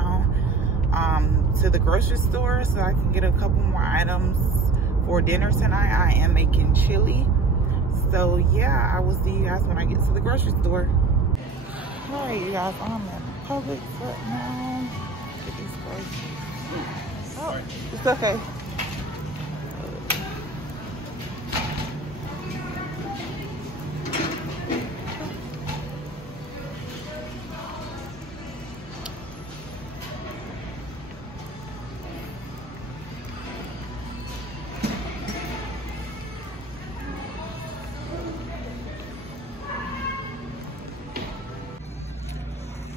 down to the grocery store so I can get a couple more items for dinner tonight. I am making chili. So yeah, I will see you guys when I get to the grocery store. All right, you guys, I'm in Publix right now. Get these groceries. Oh, it's okay.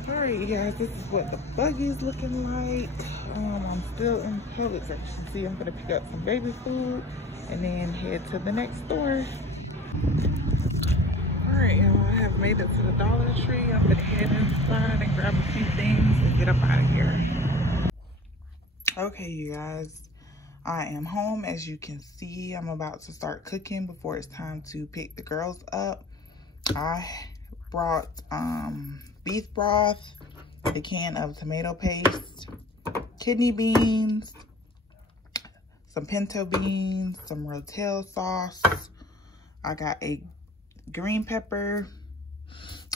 Alright, you guys, this is what the buggy's looking like. I'm still in Publix. As you can see, I'm gonna pick up some baby food and then head to the next store. Alright, y'all, I have made it to the Dollar Tree. I'm gonna head inside and grab a few things and get up out of here. Okay, you guys, I am home. As you can see, I'm about to start cooking before it's time to pick the girls up. I brought beef broth, a can of tomato paste, kidney beans, some pinto beans, some rotel sauce. I got a green pepper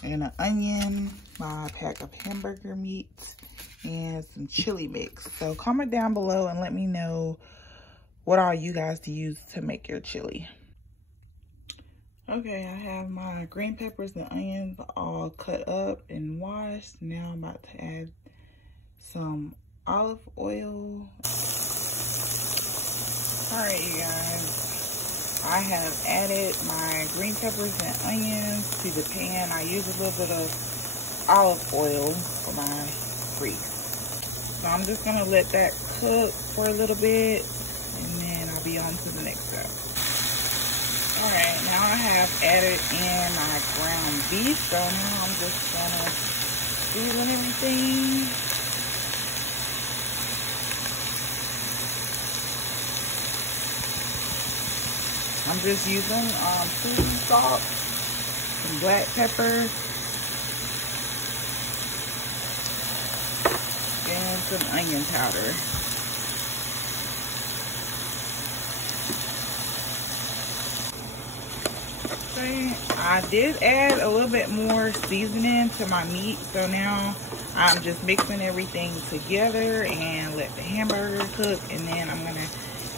and an onion, my pack of hamburger meat, and some chili mix. So comment down below and let me know what all you guys use to make your chili. Okay, I have my green peppers and onions all cut up and washed. Now I'm about to add some olive oil. Alright, you guys, I have added my green peppers and onions to the pan. I use a little bit of olive oil for my grease. So I'm just gonna let that cook for a little bit and then I'll be on to the next step. Alright, now I have added in my ground beef, so now I'm just gonna season everything. I'm just using seasoned salt, some black pepper, and some onion powder. I did add a little bit more seasoning to my meat, so now I'm just mixing everything together and let the hamburger cook, and then I'm gonna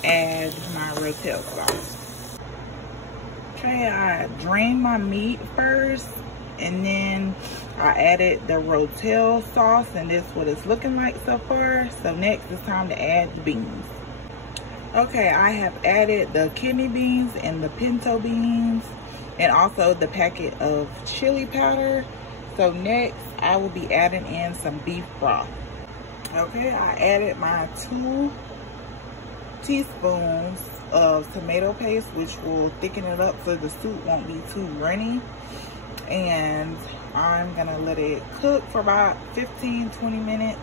add my rotel sauce. Okay, I drained my meat first and then I added the rotel sauce, and this is what it's looking like so far. So next it's time to add the beans. Okay, I have added the kidney beans and the pinto beans, and also the packet of chili powder. So next, I will be adding in some beef broth. Okay, I added my 2 teaspoons of tomato paste, which will thicken it up so the soup won't be too runny. And I'm gonna let it cook for about 15-20 minutes.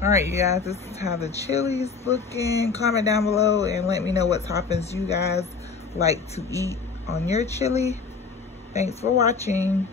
All right, you guys, this is how the chili is looking. Comment down below and let me know what toppings you guys like to eat on your chili. Thanks for watching.